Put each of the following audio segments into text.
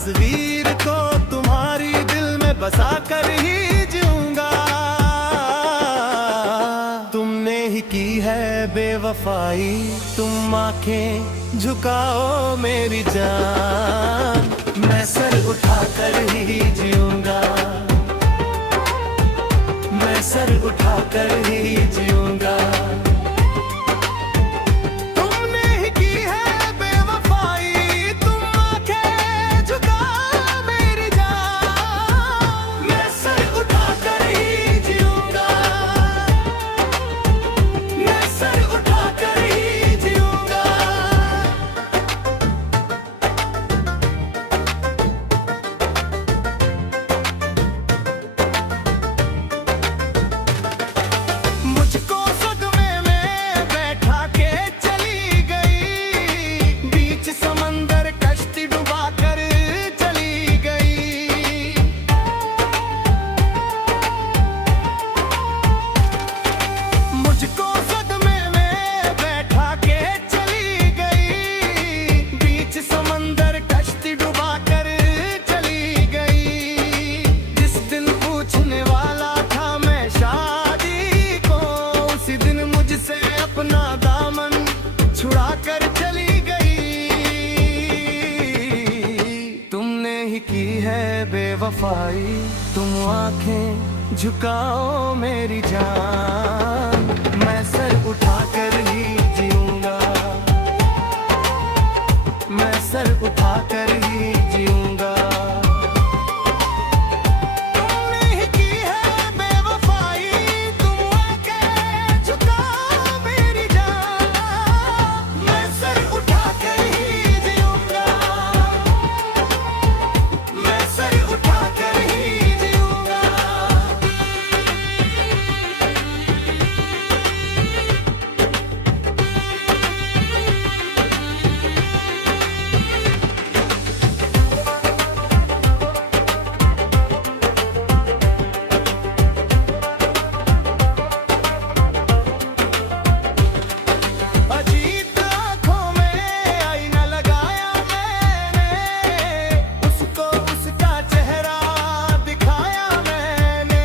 तस्वीर को तुम्हारी दिल में बसा कर ही जीऊंगा। तुमने ही की है बेवफाई, तुम आंखें झुकाओ मेरी जान। मैं सर उठाकर ही जीऊंगा, मैं सर उठाकर ही जीऊंगा। तुमने ही की है बेवफाई, तुम आंखें झुकाओ मेरी जान। मैं सर उठाकर ही जीऊंगा, मैं सर उठाकर ही जीऊंगा। मुझको सदमे में बैठा के चली गई, बीच समंदर कश्ती डुबा कर चली गई। मुझको सदमे में बैठा के चली गई, बीच समंदर कश्ती डुबा कर चली गई। जिस दिन पूछने वाला था मैं शादी को, उसी दिन मुझसे अपना दामन छुड़ा कर चली गई। तुमने ही की है बेवफाई, तुम आंखें झुकाओ मेरी जान। मैं सर उठाकर ही जीऊंगा, मैं सर उठाकर ही जीऊंगा। तुमने ही की है बेवफाई, तुम आंखें झुकाओ मेरी जान। मैं सर उठाकर ही जीऊंगा, मैं सर उठाकर ही जीऊंगा। अजीत आँखों में आईना लगाया मैंने, उसको उसका चेहरा दिखाया मैंने।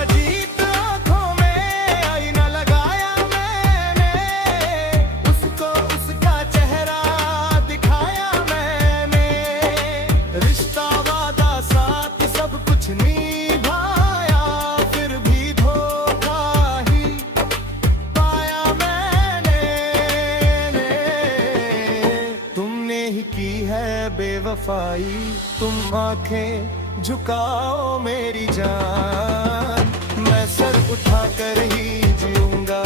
अजीत आँखों में आईना लगाया मैंने, उसको उसका चेहरा दिखाया मैंने। रिश्ता वादा साथ सब कुछ निभाया, फिर भी धोखा ही पाया मैंने। तुमने ही की है बेवफाई, तुम आंखें झुकाओ मेरी जान। मैं सर उठाकर ही जीऊंगा,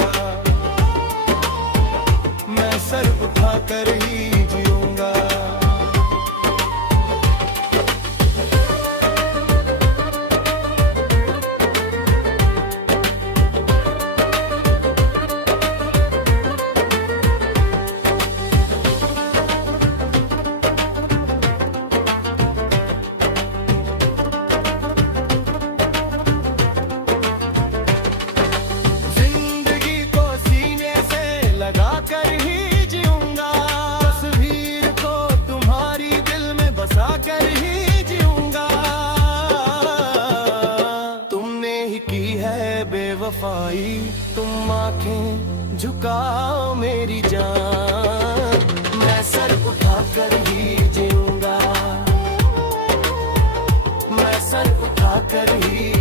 मैं सर उठाकर ही जीऊंगा। जिंदगी को सीने से लगा कर ही जीऊंगा, तस्वीर को तुम्हारी दिल में बसा कर ही जीऊंगा। तुमने ही की है बेवफाई, तुम आंखें झुकाओ मेरी जान। मैं सर उठाकर ही जीऊंगा, मैं सर उठाकर ही